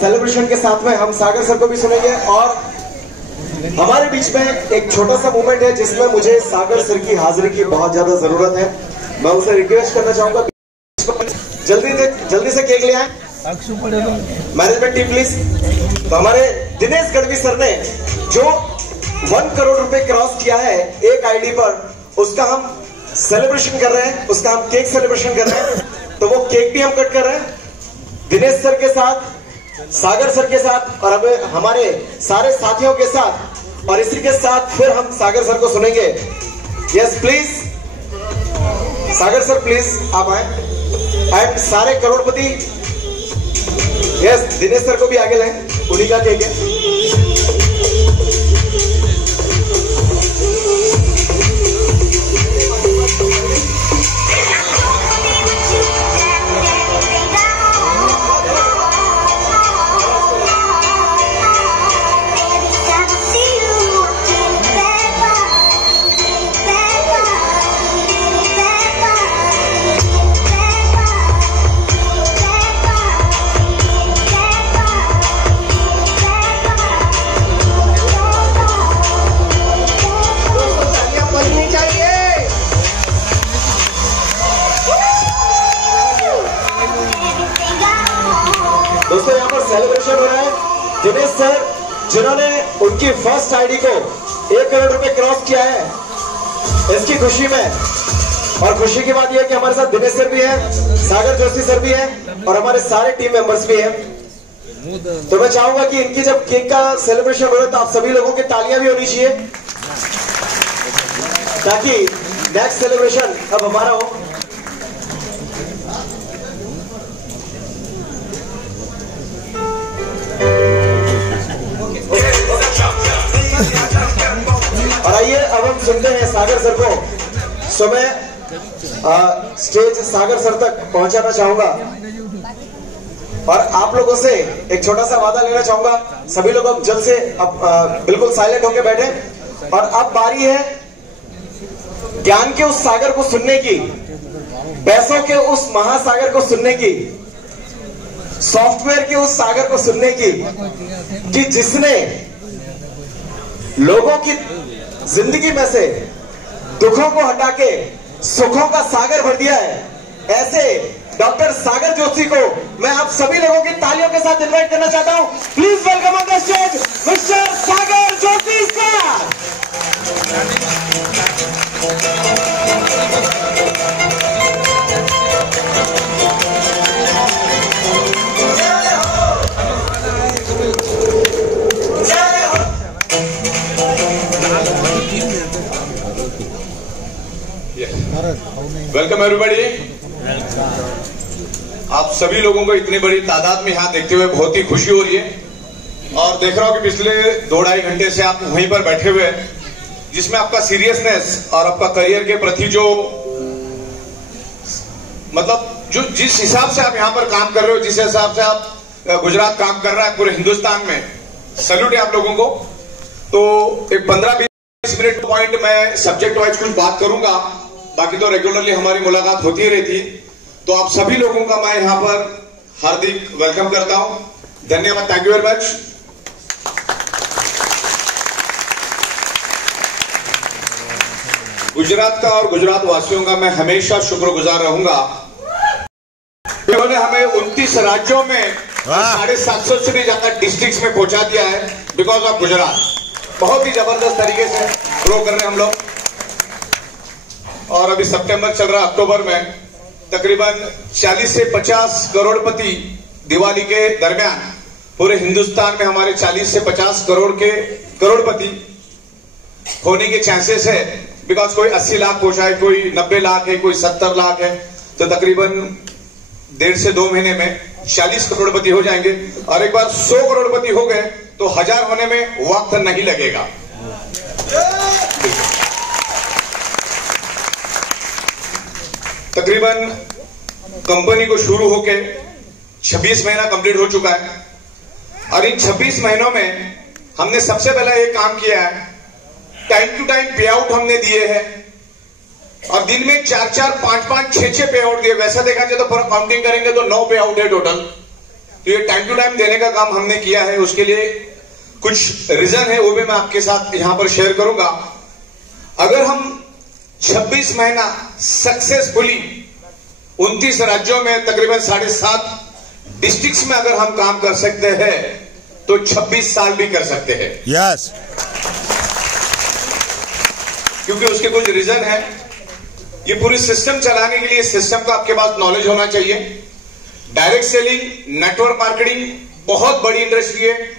Celebration के साथ में हम सागर सर को भी सुनेंगे और हमारे बीच में एक छोटा सा मूवमेंट है जिसमें मुझे सागर सर की हाजिरी की बहुत ज्यादा जरूरत है। मैं उनसे रिक्वेस्ट करना चाहूंगा जल्दी से केक ले आए मैनेजमेंट टीम प्लीज। तो हमारे दिनेश गढ़वी सर ने जो 1 करोड़ रुपए क्रॉस किया है एक आईडी पर, उसका हम सेलिब्रेशन कर रहे हैं, उसका हम केक सेलिब्रेशन कर रहे हैं। तो वो केक भी हम कट कर रहे हैं दिनेश सर के साथ, सागर सर के साथ और हमारे सारे साथियों के साथ, और इसी के साथ फिर हम सागर सर को सुनेंगे। Yes please Sagar sir please आप आए। एंड सारे करोड़पति यस दिनेश सर को भी आगे लाएं, उन्हीं का केक है। दोस्तों यहाँ पर सेलिब्रेशन हो रहा है। दिनेश सर जिन्होंने उनकी फर्स्ट आईडी को 1 करोड़ रुपए क्रॉस किया है, इसकी खुशी में, और खुशी की बात यह है कि हमारे साथ दिनेश सर भी है, सागर जोशी सर भी है और हमारे सारे टीम मेंबर्स भी हैं। तो मैं चाहूंगा कि इनकी जब केक का सेलिब्रेशन हो रहा है तो आप सभी लोगों की तालियां भी होनी चाहिए ताकि नेक्स्ट सेलिब्रेशन अब हमारा हो। और आइए अब हम सुनते हैं सागर सर को। सो मैं स्टेज सागर सर तक पहुंचाना चाहूंगा और आप लोगों से एक छोटा सा वादा लेना चाहूंगा। सभी लोग अब जल्द से अब बिल्कुल साइलेंट होकर बैठे और अब बारी है ज्ञान के उस सागर को सुनने की, पैसों के उस महासागर को सुनने की, सॉफ्टवेयर के उस सागर को सुनने की कि जिसने लोगों की जिंदगी में से दुखों को हटा के सुखों का सागर भर दिया है। ऐसे डॉक्टर सागर जोशी को मैं आप सभी लोगों की तालियों के साथ इनवाइट करना चाहता हूं। Please welcome on the stage mister Sagar Joshi sir. Welcome everybody. आप सभी लोगों को इतनी बड़ी तादाद में यहाँ देखते हुए बहुत ही खुशी हो रही है और देख रहा हूँ कि पिछले 2-2.5 घंटे से आप वहीं पर बैठे हुए हैं, जिसमें आपका सीरियसनेस और आपका करियर के प्रति जो जो जिस हिसाब से आप यहाँ पर काम कर रहे हो, जिस हिसाब से आप गुजरात काम कर रहा है पूरे हिंदुस्तान में, सैल्यूट है आप लोगों को। तो एक 15-20 मिनट पॉइंट मैं सब्जेक्ट वाइज कुछ बात करूंगा, बाकी तो रेगुलरली हमारी मुलाकात होती ही रहती। तो आप सभी लोगों का मैं यहां पर हार्दिक वेलकम करता हूं। धन्यवाद, thank you very much. Gujarat का और गुजरात वासियों का मैं हमेशा शुक्रगुजार रहूंगा। उन्होंने हमें 29 राज्यों में 750 से भी ज्यादा डिस्ट्रिक्ट्स में पहुंचा दिया है बिकॉज ऑफ गुजरात। बहुत ही जबरदस्त तरीके से ग्रो कर रहे हैं हम लोग। और अभी सितंबर चल रहा, अक्टूबर में तकरीबन 40 से 50 करोड़पति दिवाली के दरमियान पूरे हिंदुस्तान में हमारे 40 से 50 करोड़पति होने के चांसेस है। बिकॉज कोई 80 लाख पहुंचा है, कोई 90 लाख है, कोई 70 लाख है, तो तकरीबन 1.5 से 2 महीने में 40 करोड़पति हो जाएंगे। और एक बार 100 करोड़पति हो गए तो 1000 होने में वक्त नहीं लगेगा। तकरीबन कंपनी को शुरू होके 26 महीना कंप्लीट हो चुका है और इन 26 महीनों में हमने सबसे पहला एक काम किया है, टाइम टू टाइम पे आउट हमने दिए हैं और दिन में 4-4, 5-5, 6-6 पे आउट दिए। वैसा देखा जाए तो काउंटिंग करेंगे तो 9 पे आउट है टोटल। तो ये टाइम टू टाइम देने का काम हमने किया है। उसके लिए कुछ रीजन है, वो भी मैं आपके साथ यहां पर शेयर करूंगा। अगर हम 26 महीना सक्सेसफुली 29 राज्यों में तकरीबन 7.5 डिस्ट्रिक्ट्स में अगर हम काम कर सकते हैं तो 26 साल भी कर सकते हैं। यस। क्योंकि उसके कुछ रीजन है। ये पूरी सिस्टम चलाने के लिए सिस्टम का आपके पास नॉलेज होना चाहिए। डायरेक्ट सेलिंग, नेटवर्क मार्केटिंग बहुत बड़ी इंडस्ट्री है,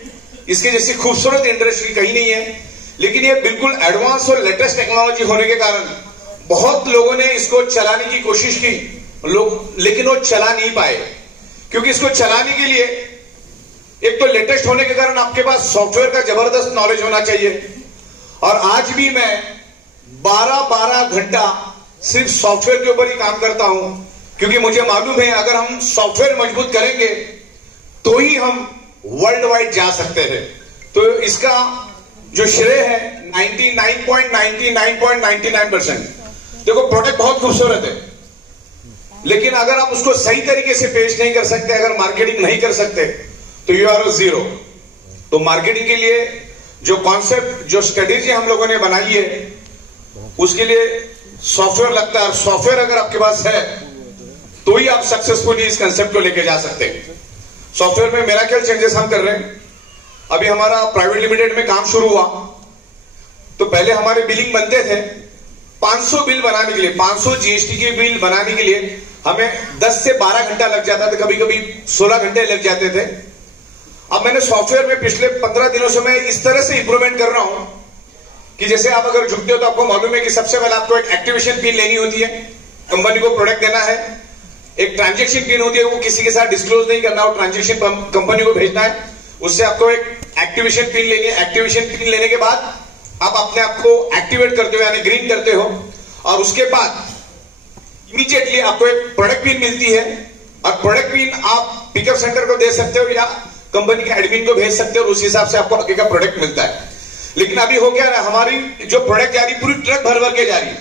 इसके जैसी खूबसूरत इंडस्ट्री कहीं नहीं है। लेकिन ये बिल्कुल एडवांस और लेटेस्ट टेक्नोलॉजी होने के कारण बहुत लोगों ने इसको चलाने की कोशिश की, लेकिन वो चला नहीं पाए। क्योंकि इसको चलाने के लिए एक तो लेटेस्ट होने के कारण आपके पास सॉफ्टवेयर का जबरदस्त नॉलेज होना चाहिए। और आज भी मैं 12-12 घंटा सिर्फ सॉफ्टवेयर के ऊपर ही काम करता हूं, क्योंकि मुझे मालूम है अगर हम सॉफ्टवेयर मजबूत करेंगे तो ही हम वर्ल्ड वाइड जा सकते हैं। तो इसका जो श्रेय है 99.99% देखो, प्रोडक्ट बहुत खूबसूरत है, लेकिन अगर आप उसको सही तरीके से पेश नहीं कर सकते, अगर मार्केटिंग नहीं कर सकते, तो यू आर जीरो। तो मार्केटिंग के लिए जो कॉन्सेप्ट, जो स्ट्रेटेजी हम लोगों ने बनाई है, उसके लिए सॉफ्टवेयर लगता है। सॉफ्टवेयर अगर आपके पास है तो ही आप सक्सेसफुली इस कंसेप्ट को लेके जा सकते हैं। सॉफ्टवेयर में मेरा क्या चेंजेस हम कर रहे हैं। अभी हमारा प्राइवेट लिमिटेड में काम शुरू हुआ तो पहले हमारे बिलिंग बनते थे 500 बिल बनाने के लिए, 500 जीएसटी के बिल बनाने के लिए हमें 10 से 12 घंटा लग जाता था, कभी कभी 16 घंटे लग जाते थे। अब मैंने सॉफ्टवेयर में पिछले 15 दिनों से मैं इस तरह से इंप्रूवमेंट कर रहा हूं कि जैसे आप अगर जुड़ते हो तो आपको मालूम है कि सबसे पहले आपको एक एक्टिवेशन पिन लेनी होती है, कंपनी को प्रोडक्ट देना है। एक ट्रांजैक्शन पिन होती है, वो किसी के साथ डिस्क्लोज नहीं करना, वो ट्रांजैक्शन कंपनी को भेजना है। उससे आपको एक एक्टिवेशन पिन लेनी है। एक्टिवेशन पिन लेने के बाद आप अपने आप को एक्टिवेट करते हो, यानी ग्रीन करते हो, और उसके बाद इमीडिएटली आपको एक प्रोडक्ट पिन मिलती है। और प्रोडक्ट पिन आप पिकअप सेंटर को दे सकते हो या कंपनी के एडमिन को भेज सकते हो, और उस हिसाब से आपको आगे का प्रोडक्ट मिलता है। लेकिन अभी हो गया ना, हमारी जो प्रोडक्ट जा रही पूरी ट्रक भर भर के जा रही,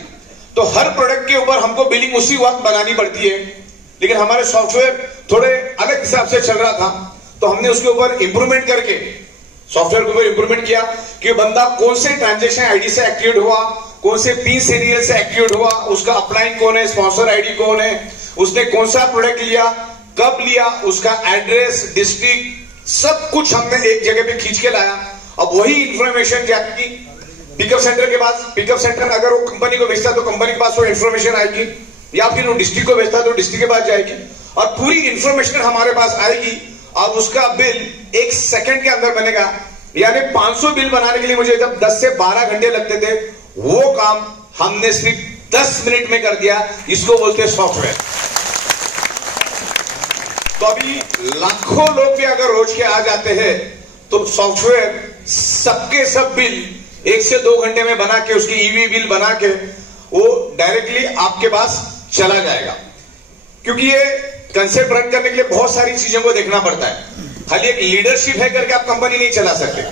तो हर प्रोडक्ट के ऊपर हमको बिलिंग उसी वक्त बनानी पड़ती है। लेकिन हमारे सॉफ्टवेयर थोड़े अलग हिसाब से चल रहा था, तो हमने उसके ऊपर इंप्रूवमेंट करके सॉफ्टवेयर के ऊपर इंप्रूवमेंट किया कि बंदा कौन से ट्रांजैक्शन आईडी से एक्टिवेट हुआ, कौन से पिन सीरियल से एक्टिवेट हुआ, उसका अपलाइन कौन है, स्पॉन्सर आईडी कौन है, उसने कौन सा प्रोडक्ट लिया, कब लिया, उसका एड्रेस, डिस्ट्रिक्ट, सब कुछ हमने एक जगह पे खींच के लाया। अब वही इंफॉर्मेशन जाएगी पिकअप सेंटर के पास। पिकअप सेंटर अगर वो कंपनी को भेजता तो कंपनी के पास वो इंफॉर्मेशन आएगी, या फिर वो डिस्ट्रिक्ट को भेजता तो डिस्ट्रिक्ट के पास जाएगी, और पूरी इंफॉर्मेशन हमारे पास आएगी और उसका बिल 1 सेकंड के अंदर बनेगा। यानी 500 बिल बनाने के लिए मुझे जब 10 से 12 घंटे लगते थे, वो काम हमने सिर्फ 10 मिनट में कर दिया। इसको बोलते हैं सॉफ्टवेयर। तो अभी लाखों लोग भी अगर रोज के आ जाते हैं तो सॉफ्टवेयर सबके सब बिल 1 से 2 घंटे में बना के, उसकी ईवी बिल बना के वो डायरेक्टली आपके पास चला जाएगा। क्योंकि ये कंसेप्ट रन करने के लिए बहुत सारी चीजों को देखना पड़ता है। खाली एक लीडरशिप है करके आप कंपनी नहीं चला सकते।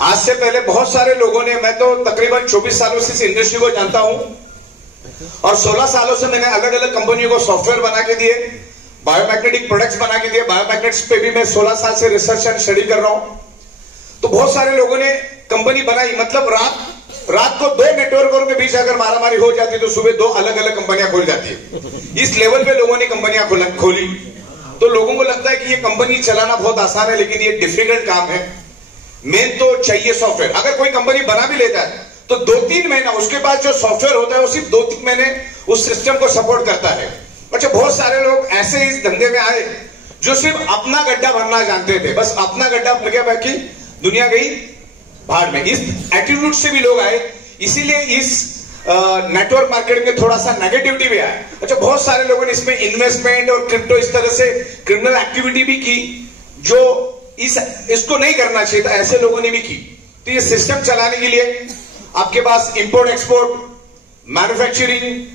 आज से पहले बहुत सारे लोगों ने, मैं तो तकरीबन 24 सालों से इस इंडस्ट्री को जानता हूं, और 16 सालों से मैंने अलग अलग कंपनियों को सॉफ्टवेयर बना के दिए, बायोमैग्नेटिक प्रोडक्ट्स बना के दिए। बायोमैग्नेटिक्स पे भी मैं 16 साल से रिसर्च एंड स्टडी कर रहा हूं। तो बहुत सारे लोगों ने कंपनी बनाई, मतलब रात को 2 नेटवर्कों के बीच अगर मारामारी हो जाती तो सुबह 2 अलग अलग कंपनियां खुल जाती है। इस लेवल पे लोगों ने कंपनियां खोली। तो लोगों को लगता है कि ये कंपनी चलाना बहुत आसान है, लेकिन ये डिफिकल्ट काम है। मेन तो चाहिए सॉफ्टवेयर। अगर कोई कंपनी बना भी लेता है तो 2-3 महीना उसके पास जो सॉफ्टवेयर होता है वो सिर्फ 2-3 महीने उस सिस्टम को सपोर्ट करता है। अच्छा, बहुत सारे लोग ऐसे इस धंधे में आए जो सिर्फ अपना गड्ढा भरना जानते थे, बस अपना गड्ढा भर गया, बाकी दुनिया गई भाड़ में। इस एटीट्यूड से भी लोग आए, इसीलिए इस नेटवर्क मार्केटिंग में थोड़ा सा नेगेटिविटी भी आया। अच्छा, बहुत सारे लोगों ने इसमें इन्वेस्टमेंट और क्रिप्टो इस तरह से क्रिमिनल एक्टिविटी भी की, जो इसको नहीं करना चाहिए था, ऐसे लोगों ने भी की। तो ये सिस्टम चलाने के लिए आपके पास import export, manufacturing,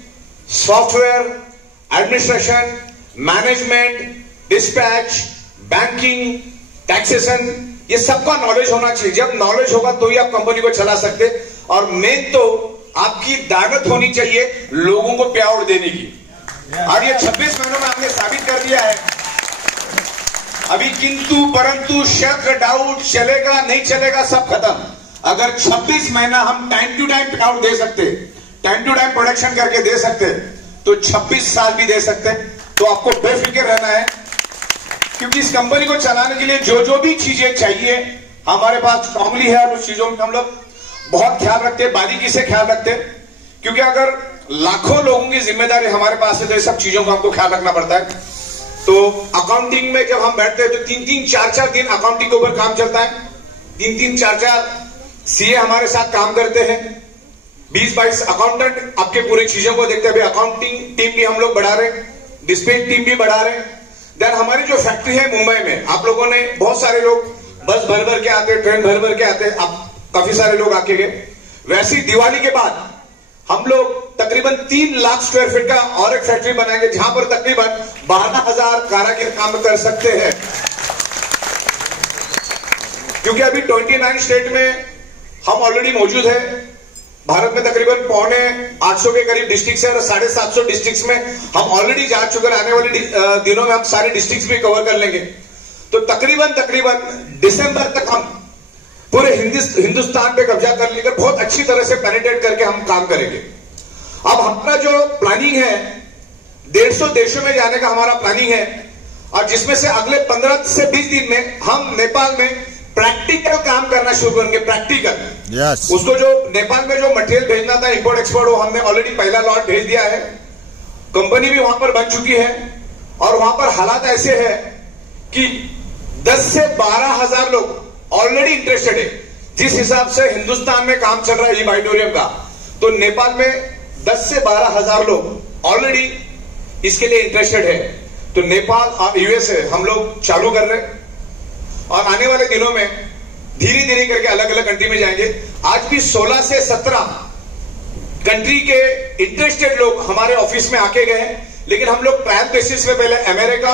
software, administration, management, dispatch, banking, taxation, ये सबका नॉलेज होना चाहिए। जब नॉलेज होगा तो ही आप कंपनी को चला सकते। और मेन तो आपकी ताकत होनी चाहिए लोगों को पे आउट देने की। और ये 26 महीनों में हमने साबित कर दिया है अभी किंतु परंतु शक डाउट चलेगा नहीं चलेगा सब खत्म। अगर 26 महीना हम टाइम टू टाइम पे आउट दे सकते, टाइम टू टाइम प्रोडक्शन करके दे सकते, तो 26 साल भी दे सकते। तो आपको बेफिक्र रहना है, क्योंकि इस कंपनी को चलाने के लिए जो भी चीजें चाहिए हमारे पास स्ट्रांगली है, और उस चीजों में हम लोग बहुत ख्याल रखते हैं, बारीकी से ख्याल रखते हैं। क्योंकि अगर लाखों लोगों की जिम्मेदारी हमारे पास है तो ये सब चीजों का हमको ख्याल रखना पड़ता है। तो अकाउंटिंग में जब हम बैठते हैं तो 3-3, 4-4 दिन अकाउंटिंग के ऊपर काम चलता है। 3-3, 4-4 सीए हमारे साथ काम करते हैं, 20-22 अकाउंटेंट आपके पूरी चीजों को देखते हैं। अकाउंटिंग टीम भी हम लोग बढ़ा रहे हैं, डिस्पैच टीम भी बढ़ा रहे हैं। देन हमारी जो फैक्ट्री है मुंबई में, आप लोगों ने बहुत सारे लोग बस भर भर के आते, ट्रेन भर भर के आते, आप काफी सारे लोग आके गए। वैसे ही दिवाली के बाद हम लोग तकरीबन 3 लाख स्क्वायर फीट का और एक फैक्ट्री बनाएंगे, जहां पर तकरीबन 12,000 कारीगर काम कर सकते हैं। क्योंकि अभी 29 स्टेट में हम ऑलरेडी मौजूद है। भारत में तकरीबन 750 के करीब डिस्ट्रिक्ट है और 750 डिस्ट्रिक्ट में हम ऑलरेडी जा चुके हैं। आने वाले दिनों में हम सारे डिस्ट्रिक्ट भी कवर कर लेंगे। तो तकरीबन दिसंबर तक हम पूरे हिंदुस्तान पे कब्जा कर लेकर बहुत अच्छी तरह से पेनिट्रेट करके हम काम करेंगे। अब हमारा जो प्लानिंग है 150 देशों में जाने का हमारा प्लानिंग है, और जिसमें से अगले 15 से 20 दिन में हम नेपाल में प्रैक्टिकल काम करना शुरू करेंगे। प्रैक्टिकल उसको जो नेपाल में जो मटेरियल भेजना था इंपोर्ट एक्सपोर्ट, वो हमने ऑलरेडी पहला लॉट भेज दिया है। कंपनी भी वहां पर बन चुकी है, और वहां पर हालात ऐसे है कि 10 से 12,000 लोग ऑलरेडी इंटरेस्टेड है। जिस हिसाब से हिंदुस्तान में काम चल रहा है ई-बाइटोरियम का, तो नेपाल में 10 से 12,000 लोग ऑलरेडी इसके लिए इंटरेस्टेड है। तो नेपाल और यूएसए हम लोग चालू कर रहे हैं, और आने वाले दिनों में धीरे धीरे करके अलग अलग कंट्री में जाएंगे। आज भी 16 से 17 कंट्री के इंटरेस्टेड लोग हमारे ऑफिस में आके गए हैं, लेकिन हम लोग ट्रायल बेसिस में पहले अमेरिका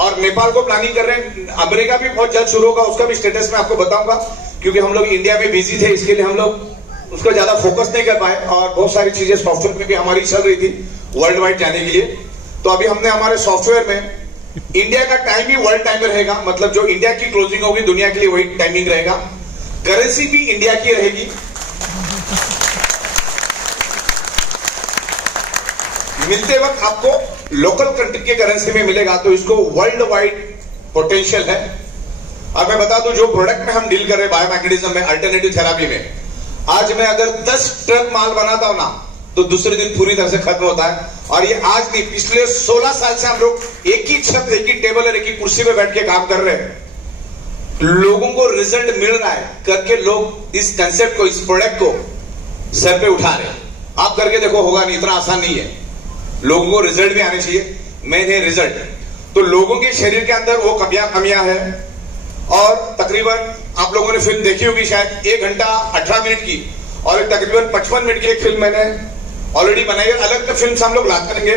और नेपाल को प्लानिंग कर रहे हैं। अमेरिका भी बहुत जल्द शुरू होगा, उसका भी स्टेटस मैं आपको बताऊंगा, क्योंकि हम लोग इंडिया में बिजी थे, इसके लिए हम लोग उसको ज्यादा फोकस नहीं कर पाए, और बहुत सारी चीजें सॉफ्टवेयर में भी हमारी चल रही थी वर्ल्ड वाइड जाने के लिए। तो अभी हमने हमारे सॉफ्टवेयर में इंडिया का टाइम ही वर्ल्ड टाइम रहेगा, मतलब जो इंडिया की क्लोजिंग होगी दुनिया के लिए वही टाइमिंग रहेगा। करेंसी भी इंडिया की रहेगी। मिलते वक्त आपको लोकल कंट्री के करेंसी में मिलेगा, तो इसको वर्ल्ड वाइड पोटेंशियल है। और मैं बता दूं, जो प्रोडक्ट में हम डील कर रहे हैं बायोमैग्नेटिज्म में, अल्टरनेटिव थेरापी में, आज मैं अगर 10 ट्रक माल बनाता हूं ना, तो दूसरे दिन पूरी तरह से खत्म होता है। और ये आज नहीं, पिछले 16 साल से हम लोग एक ही छत, एक ही टेबल और एक ही कुर्सी पे बैठ के काम कर रहे हैं। लोगों को रिजल्ट मिल रहा है करके लोग इस कंसेप्ट को, इस प्रोडक्ट को सर पे उठा रहे हैं। आप करके देखो, होगा नहीं, इतना आसान नहीं है। लोगों को रिजल्ट भी आने चाहिए, मेन है रिजल्ट। तो लोगों के शरीर के अंदर वो कमियां है। और तकरीबन आप लोगों ने फिल्म देखी होगी शायद, 1 घंटा 18 मिनट की, और एक तकरीबन 55 मिनट की एक फिल्म मैंने ऑलरेडी बनाई है। अलग अलग फिल्म हम लोग लाते रहेंगे,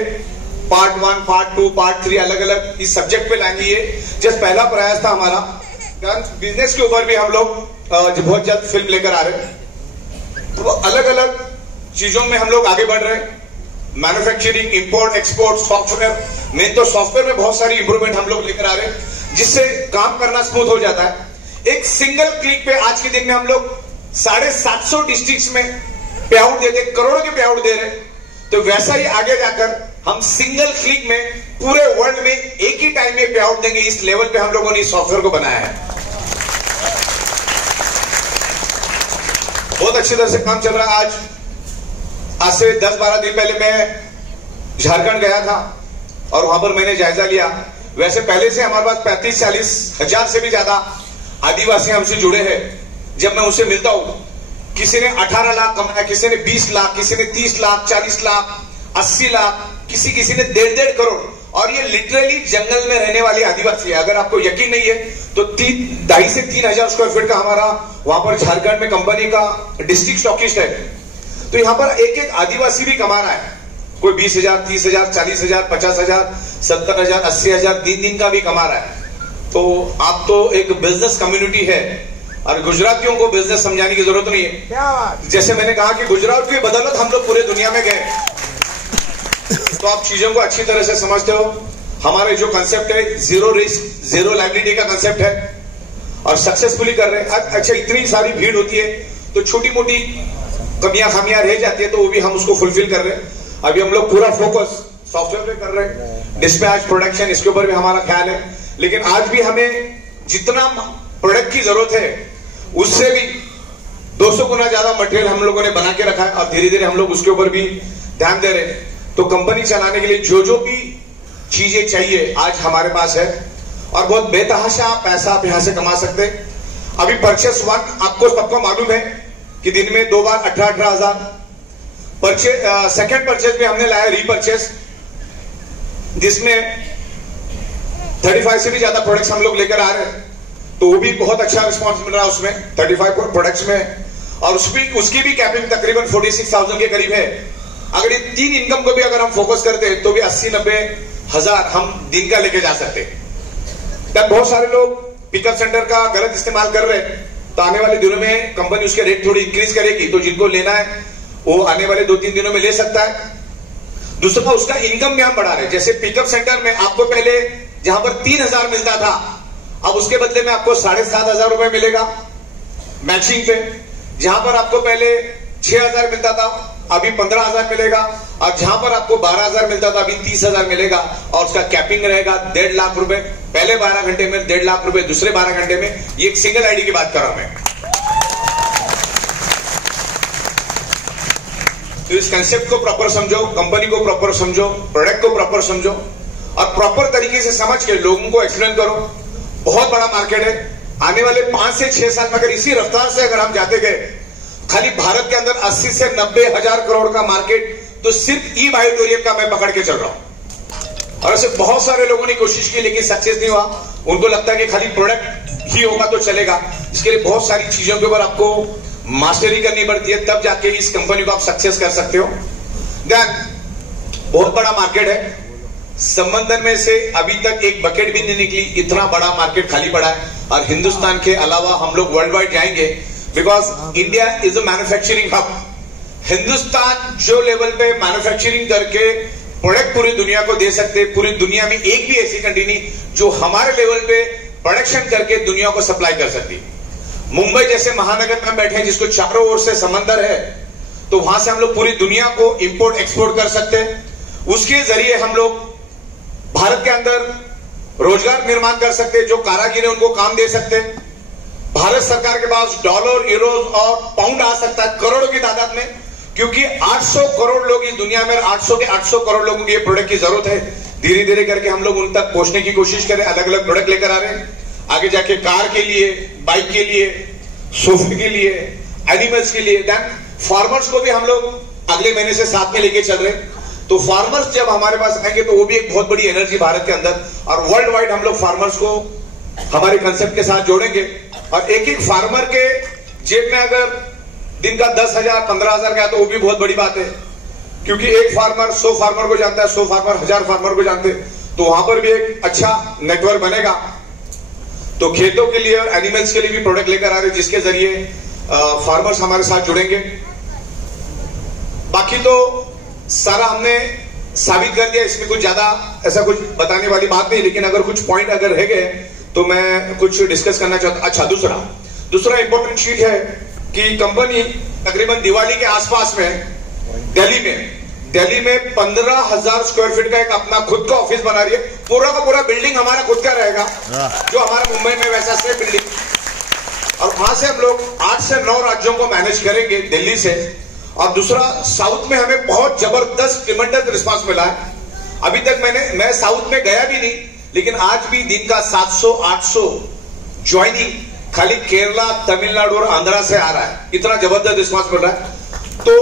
पार्ट 1, पार्ट 2, पार्ट 3, अलग अलग इस सब्जेक्ट पे लाएंगे। ये जस्ट पहला प्रयास था हमारा। बिजनेस के ऊपर भी हम लोग बहुत जल्द फिल्म लेकर आ रहे हैं। तो अलग अलग चीजों में हम लोग आगे बढ़ रहे हैं। Manufacturing, import, export, software, main तो सॉफ्टवेयर में बहुत सारी इंप्रूवमेंट हम लोग लेकर आ रहे हैं, जिससे काम करना स्मूथ हो जाता है। एक सिंगल क्लिक पे आज के दिन में हम लोग 750 डिस्ट्रिक्ट में पे आउट देते, करोड़ों के पे आउट दे रहे। तो वैसा ही आगे जाकर हम सिंगल क्लिक में पूरे वर्ल्ड में एक ही टाइम में पे आउट देंगे। इस लेवल पे हम लोगों ने इस सॉफ्टवेयर को बनाया है। बहुत अच्छी तरह से काम चल रहा है। आज से 10-12 दिन पहले मैं झारखंड गया था, और वहां पर मैंने जायजा लिया। वैसे पहले से हमारे पास 35-40 हजार से भी ज्यादा आदिवासी हमसे जुड़े हैं। जब मैं उनसे मिलता हूं, किसी ने 18 लाख कमाया, किसी ने 20 लाख, किसी ने 30 लाख, 40 लाख, 80 लाख, किसी ने 1.5 करोड़। और ये लिटरली जंगल में रहने वाली आदिवासी है। अगर आपको यकीन नहीं है तो 2.5 से 3 हजार स्क्वायर फीट का हमारा वहां पर झारखंड में कंपनी का डिस्ट्रिक्ट स्टॉकिस्ट है। तो यहां पर एक एक आदिवासी भी कमा रहा है। कोई 20,000, 30,000, 40,000, 50,000, 70,000, 80,000 दिन का भी कमा रहा है। तो आप तो एक बिजनेस कम्युनिटी है, और गुजरातियों को बिजनेस समझाने की जरूरत नहीं है। जैसे मैंने कहा कि गुजरात की बदौलत हम लोग पूरे दुनिया में गए, तो आप चीजों को अच्छी तरह से समझते हो। हमारे जो कंसेप्ट है जीरो रिस्क जीरो लाइबिलिटी का कंसेप्ट है और सक्सेसफुली कर रहे हैं। अच्छा, इतनी सारी भीड़ होती है तो छोटी मोटी कमियां खामियां रह जाती है, तो वो भी हम उसको फुलफिल कर रहे हैं। अभी हम लोग पूरा फोकस सॉफ्टवेयर पे कर रहे हैं, डिस्पैच प्रोडक्शन इसके ऊपर भी हमारा ख्याल है। लेकिन आज भी हमें जितना प्रोडक्ट की जरूरत है उससे भी 200 गुना ज्यादा मटेरियल हम लोगों ने बना के रखा है और धीरे धीरे हम लोग उसके ऊपर भी ध्यान दे रहे हैं। तो कंपनी चलाने के लिए जो जो भी चीजें चाहिए आज हमारे पास है और बहुत बेतहाशा पैसा आप यहां से कमा सकते हैं। अभी परचेस 1 आपको सबको मालूम है कि दिन में 2 बार 18,000 परचेज। सेकेंड परचेज में हमने लाया रीपरचेस, जिसमें 35 से भी ज्यादा प्रोडक्ट्स हम लोग लेकर आ रहे हैं। तो वो भी बहुत अच्छा रिस्पॉन्स मिल रहा है उसमें 35 प्रोडक्ट्स में, और उसकी भी कैपिंग तकरीबन 46,000 के करीब है। अगर ये 3 इनकम को भी अगर हम फोकस करते हैं तो भी 80-90 हजार हम दिन का लेके जा सकते हैं। तब बहुत सारे लोग पिकअप सेंटर का गलत इस्तेमाल कर रहे हैं, तो आने वाले दिनों में कंपनी उसके रेट थोड़ी इंक्रीज करेगी, तो जिनको लेना है वो आने वाले 2-3 दिनों में ले सकता है। दूसरा, उसका इनकम भी हम बढ़ा रहे हैं। जैसे पिकअप सेंटर में आपको पहले जहां पर 3,000 मिलता था, अब उसके बदले में आपको 7,500 रुपए मिलेगा मैचिंग पे। जहां पर आपको पहले 6,000 मिलता था, अभी 15,000 मिलेगा, और जहां पर आपको 12,000 मिलता था, अभी 30,000 मिलेगा। और उसका कैपिंग रहेगा 1.5 लाख रुपए, पहले 12 घंटे में 1.5 लाख रुपए, दूसरे 12 घंटे में। ये एक सिंगल आईडी की बात कर रहा हूं मैं। तो इस कंसेप्ट को प्रॉपर समझो, कंपनी को प्रॉपर समझो, प्रोडक्ट को प्रॉपर समझो और प्रॉपर तरीके से समझ के लोगों को एक्सप्लेन करो। बहुत बड़ा मार्केट है। आने वाले 5 से 6 साल में अगर इसी रफ्तार से अगर हम जाते गए, खाली भारत के अंदर 80 से 90 हजार करोड़ का मार्केट तो सिर्फ ई बायोटोरियम का मैं पकड़ के चल रहा हूं। और ऐसे बहुत सारे लोगों ने कोशिश की लेकिन सक्सेस नहीं हुआ। उनको लगता है कि खाली प्रोडक्ट ही होगा तो चलेगा। इसके लिए बहुत सारी चीजों के ऊपर आपको मास्टरी करनी पड़ती है, तब जाके इस कंपनी को आप सक्सेस कर सकते हो। देन बहुत बड़ा मार्केट है। समंदर में से अभी तक एक बकेट भी नहीं निकली, इतना बड़ा मार्केट खाली पड़ा है। और हिंदुस्तान के अलावा हम लोग वर्ल्ड वाइड जाएंगे, because India is a manufacturing hub. Hindustan जो लेवल पे मैन्युफैक्चरिंग करके प्रोडक्ट पूरी दुनिया को दे सकते, पूरी दुनिया में एक भी ऐसी कंट्री नहीं जो हमारे लेवल पे प्रोडक्शन करके दुनिया को सप्लाई कर सकती। मुंबई जैसे महानगर में बैठे हैं जिसको चारों ओर से समंदर है, तो वहां से हम लोग पूरी दुनिया को इंपोर्ट एक्सपोर्ट कर सकते हैं। उसके जरिए हम लोग भारत के अंदर रोजगार निर्माण कर सकते हैं, जो कारागिर है उनको काम दे सकते हैं। भारत सरकार के पास डॉलर, यूरोज और पाउंड आ सकता है करोड़ों की तादाद में, क्योंकि 800 करोड़ लोग इस दुनिया में, 800 के 800 करोड़ लोगों की ये प्रोडक्ट की जरूरत है। धीरे धीरे करके हम लोग उन तक पहुंचने की कोशिश करें, अलग अलग प्रोडक्ट लेकर आ रहे हैं। आगे जाके कार के लिए, बाइक के लिए, सोफे के लिए, एनिमल्स के लिए। देन फार्मर्स को भी हम लोग अगले महीने से साथ में लेके चल रहे हैं। तो फार्मर्स जब हमारे पास आएंगे तो वो भी एक बहुत बड़ी एनर्जी भारत के अंदर, और वर्ल्ड वाइड हम लोग फार्मर्स को हमारे कंसेप्ट के साथ जोड़ेंगे। और एक एक फार्मर के जेब में अगर दिन का 10,000 15,000 का है तो वो भी बहुत बड़ी बात है, क्योंकि एक फार्मर 100 फार्मर को जानता है, 100 फार्मर 1000 फार्मर को जानते, तो वहां पर भी एक अच्छा नेटवर्क बनेगा। तो खेतों के लिए और एनिमल्स के लिए भी प्रोडक्ट लेकर आ रहे हैं, जिसके जरिए फार्मर्स हमारे साथ जुड़ेंगे। बाकी तो सारा हमने साबित कर दिया, इसमें कुछ ज्यादा ऐसा कुछ बताने वाली बात नहीं, लेकिन अगर कुछ पॉइंट अगर रह गए तो मैं कुछ डिस्कस करना चाहता। अच्छा, दूसरा इंपॉर्टेंट चीज है कि कंपनी तकरीबन दिवाली के आसपास में दिल्ली में 15,000 स्क्वायर फीट का एक अपना खुद का ऑफिस बना रही है। पूरा का पूरा बिल्डिंग हमारा खुद का रहेगा, जो हमारा मुंबई में वैसा से बिल्डिंग। और वहां से हम लोग 8 से 9 राज्यों को मैनेज करेंगे दिल्ली से। और दूसरा, साउथ में हमें बहुत जबरदस्त ट्रिमेंडस रिस्पांस मिला है। अभी तक मैं साउथ में गया भी नहीं, लेकिन आज भी दिन का 700-800 ज्वाइनिंग खाली केरला, तमिलनाडु और आंध्रा से आ रहा है। इतना जबरदस्त रिस्पांस मिल रहा है। तो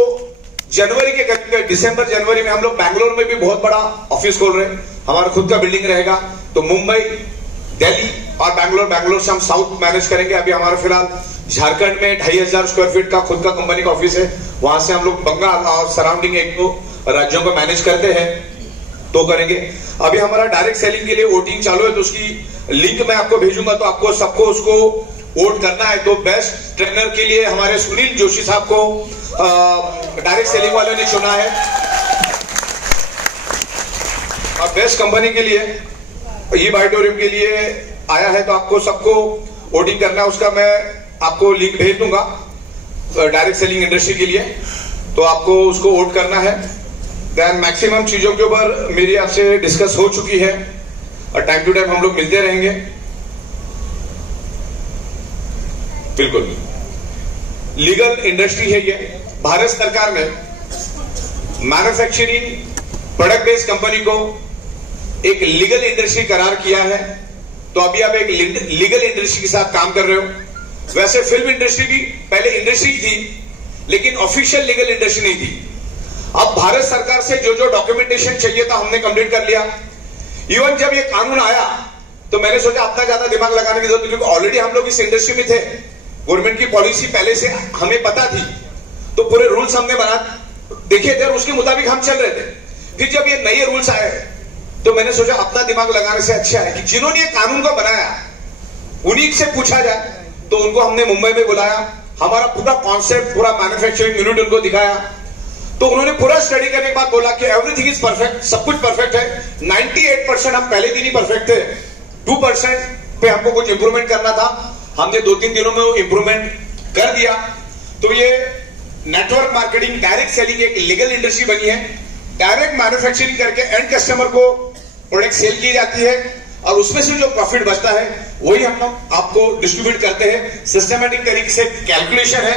जनवरी के करीब, दिसंबर जनवरी में हम लोग बैंगलोर में भी बहुत बड़ा ऑफिस खोल रहे हैं, हमारा खुद का बिल्डिंग रहेगा। तो मुंबई, दिल्ली और बैंगलोर से हम साउथ मैनेज करेंगे। अभी हमारा फिलहाल झारखंड में 2,500 स्क्वायर फीट का खुद का कंपनी का ऑफिस है, वहां से हम लोग बंगाल और सराउंडिंग 1-2 राज्यों को मैनेज करते हैं, तो करेंगे। अभी हमारा डायरेक्ट सेलिंग के लिए वोटिंग चालू है, तो उसकी लिंक मैं आपको भेजूंगा, तो आपको सबको उसको वोट करना है। तो बेस्ट ट्रेनर के लिए हमारे सुनील जोशी साहब को डायरेक्ट सेलिंग वालों ने चुना है, और बेस्ट कंपनी के लिए ई ऑडिटोरियम के लिए आया है, तो आपको सबको वोटिंग करना है। उसका मैं आपको लिंक भेज दूंगा डायरेक्ट सेलिंग इंडस्ट्री के लिए, तो आपको उसको वोट करना है। देन मैक्सिमम चीजों के ऊपर मेरी आपसे डिस्कस हो चुकी है और टाइम टू टाइम हम लोग मिलते रहेंगे। बिल्कुल लीगल इंडस्ट्री है ये। भारत सरकार ने मैन्युफैक्चरिंग प्रोडक्ट बेस्ड कंपनी को एक लीगल इंडस्ट्री करार किया है, तो अभी आप एक लीगल इंडस्ट्री के साथ काम कर रहे हो। वैसे फिल्म इंडस्ट्री भी पहले इंडस्ट्री थी, लेकिन ऑफिशियल लीगल इंडस्ट्री नहीं थी। अब भारत सरकार से जो जो डॉक्यूमेंटेशन चाहिए था हमने कंप्लीट कर लिया। इवन जब ये कानून आया तो मैंने सोचा अपना ज्यादा दिमाग लगाने की जरूरत, क्योंकि ऑलरेडी हम लोग इस इंडस्ट्री में थे, गवर्नमेंट की पॉलिसी पहले से हमें पता थी, तो पूरे रूल्स हमने बना देखे थे और उसके मुताबिक हम चल रहे थे। फिर जब ये नए रूल्स आए तो मैंने सोचा अपना दिमाग लगाने से अच्छा है कि जिन्होंने ये कानून को बनाया उन्हीं से पूछा जाए। तो उनको हमने मुंबई में बुलाया, हमारा पूरा कॉन्सेप्ट, पूरा मैन्युफैक्चरिंग यूनिट उनको दिखाया। तो उन्होंने पूरा स्टडी करने के बाद बोला कि एवरीथिंग इज परफेक्ट, सब कुछ परफेक्ट है। 98% हम पहले दिन ही परफेक्ट थे, 2% पे हमको कुछ इंप्रूवमेंट करना था, हमने 2-3 दिनों में वो इंप्रूवमेंट कर दिया। तो ये नेटवर्क मार्केटिंग डायरेक्ट सेलिंग एक लीगल इंडस्ट्री बनी है। डायरेक्ट मैन्युफैक्चरिंग करके एंड कस्टमर को प्रोडक्ट सेल की जाती है और उसमें से जो प्रॉफिट बचता है वही हम लोग आपको डिस्ट्रीब्यूट करते हैं। सिस्टमैटिक तरीके से कैलकुलेशन है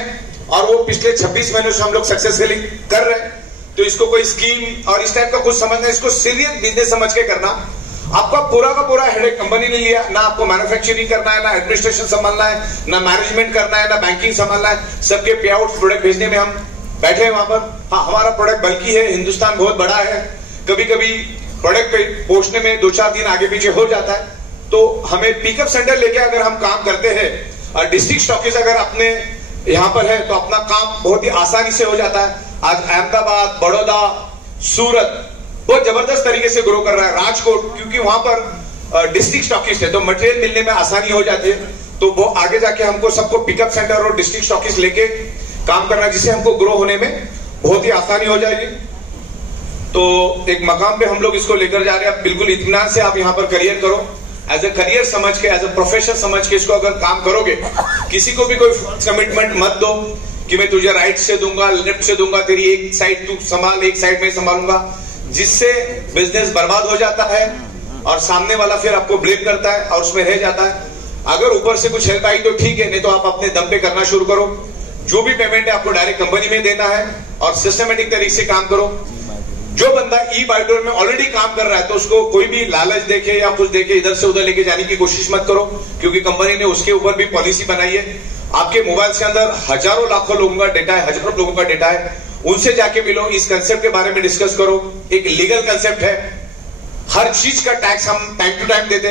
और वो पिछले 26 महीनों से हम लोग सक्सेसफुली कर रहे हैं। तो इसको कोई स्कीम और इस टाइप का कुछ समझना, इसको सीरियस बिजनेस समझ के करना। आपका पूरा का पूरा हेडेक कंपनी ने लिया, ना आपको मैन्युफैक्चरिंग करना है, ना एडमिनिस्ट्रेशन संभालना है, ना मैनेजमेंट करना है, ना बैंकिंग संभालना है। सबके पे आउट प्रोडक्ट भेजने में हम बैठे हैं वहां पर। हाँ, हमारा प्रोडक्ट बल्कि है, हिंदुस्तान बहुत बड़ा है, कभी कभी प्रोडक्ट पे पहुंचने में 2-4 दिन आगे पीछे हो जाता है। तो हमें पिकअप सेंटर लेके अगर हम काम करते हैं और डिस्ट्रिक्ट स्टॉकिस्ट अगर अपने यहाँ पर है तो अपना काम बहुत ही आसानी से हो जाता है। आज अहमदाबाद, बड़ौदा, सूरत बहुत जबरदस्त तरीके से ग्रो कर रहा है। राजकोट, क्योंकि वहां पर डिस्ट्रिक्ट स्टॉकिस्ट है तो मटेरियल मिलने में आसानी हो जाती है। तो वो आगे जाके हमको सबको पिकअप सेंटर और डिस्ट्रिक्ट स्टॉकिस्ट लेके काम करना, जिससे हमको ग्रो होने में बहुत ही आसानी हो जाएगी। तो एक मकाम पे हम लोग इसको लेकर जा रहे हैं। बिल्कुल इत्मीनान से आप यहाँ पर करियर करो, एज ए करियर समझ के, एज ए प्रोफेशन समझ के इसको अगर काम करोगे, किसी को भी कोई कमिटमेंट मत दो कि मैं तुझे राइट से दूंगा, लेफ्ट से दूंगा, तेरी एक साइड तू संभाल, एक साइड में संभालूंगा, जिससे बिजनेस बर्बाद हो जाता है और सामने वाला फिर आपको ब्लेम करता है और उसमें रह जाता है। अगर ऊपर से कुछ हेल्प आई तो ठीक है, नहीं तो आप अपने दम पे करना शुरू करो। जो भी पेमेंट है आपको डायरेक्ट कंपनी में देना है और सिस्टमेटिक तरीके से काम करो। जो बंदा ई बाइडोर में ऑलरेडी काम कर रहा है तो उसको कोई भी लालच देके या कुछ देके इधर से उधर लेके जाने की कोशिश मत करो, क्योंकि कंपनी ने उसके ऊपर भी पॉलिसी बनाई है। आपके मोबाइल के अंदर हजारों लाखों लोगों का डेटा है, हजारों लोगों का डेटा है, उनसे जाके मिलो, इस कंसेप्ट के बारे में डिस्कस करो। एक लीगल कंसेप्ट है, हर चीज का टैक्स हम टाइम टू टाइम देते।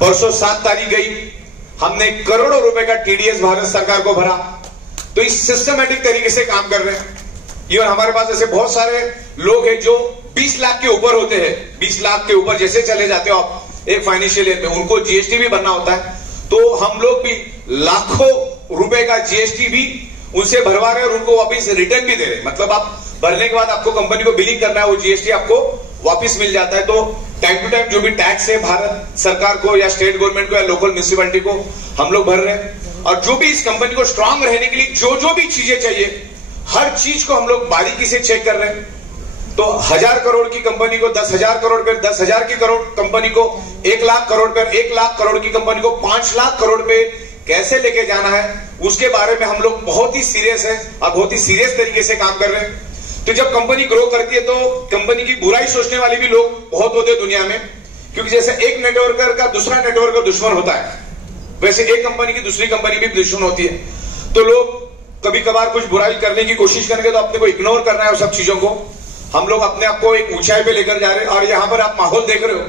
परसों 7 तारीख गई, हमने करोड़ों रुपए का टीडीएस भारत सरकार को भरा। तो इस सिस्टमेटिक तरीके से काम कर रहे हैं। इवन हमारे पास ऐसे बहुत सारे लोग हैं जो 20 लाख के ऊपर होते हैं। 20 लाख के ऊपर जैसे चले जाते हो आप एक फाइनेंशियल ईयर में, उनको जीएसटी भी भरना होता है। तो हम लोग भी लाखों रुपए का जीएसटी भी उनसे भरवा रहे हैं और उनको वापिस रिटर्न भी दे रहे हैं। मतलब आप भरने के बाद आपको कंपनी को बिलिंग करना है, वो जीएसटी आपको वापिस मिल जाता है। तो टाइम टू टाइम जो भी टैक्स है भारत सरकार को या स्टेट गवर्नमेंट को या लोकल म्युनिसिपैलिटी को हम लोग भर रहे हैं। और जो भी इस कंपनी को स्ट्रांग रहने के लिए जो जो भी चीजें चाहिए, हर चीज को हम लोग बारीकी से चेक कर रहे हैं। तो 1000 करोड़ की कंपनी को 10,000 करोड़ पे, 10,000 की करोड़ कंपनी को 1 लाख करोड़ पे, 1 लाख करोड़ की कंपनी को 5 लाख करोड़ पे कैसे लेके जाना है, उसके बारे में हम लोग बहुत ही सीरियस है और बहुत ही सीरियस तरीके से काम कर रहे हैं। तो जब कंपनी ग्रो करती है तो कंपनी की बुराई सोचने वाले भी लोग बहुत होते हैं दुनिया में, क्योंकि जैसे एक नेटवर्कर का दूसरा नेटवर्कर दुश्मन होता है, वैसे एक कंपनी की दूसरी कंपनी भी दुश्मन होती है। तो लोग कभी कभार कुछ बुराई करने की कोशिश करेंगे तो अपने को इग्नोर करना है, उस सब चीजों को। हम लोग अपने आप को एक ऊंचाई पे लेकर जा रहे हैं। और यहाँ पर आप माहौल देख रहे हो,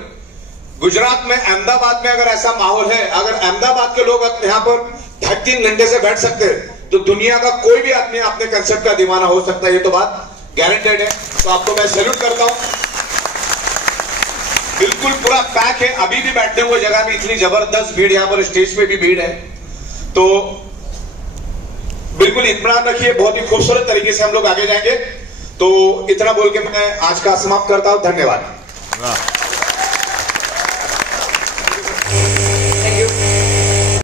गुजरात में, अहमदाबाद में अगर ऐसा माहौल है, अगर अहमदाबाद के लोग यहाँ पर 3 घंटे से बैठ सकते हैं तो दुनिया का कोई भी आदमी अपने कंसेप्ट का दीवाना हो सकता है, ये तो बात गारंटेड है। तो आपको मैं सैल्यूट करता हूं। बिल्कुल पूरा पैक है, अभी भी बैठने को जगह में इतनी जबरदस्त भीड़, यहाँ पर स्टेज पे भी भीड़ है। तो बिल्कुल इत्मीनान रखिए, बहुत ही खूबसूरत तरीके से हम लोग आगे जाएंगे। तो इतना बोल के मैं आज का समाप्त करता हूं। धन्यवाद।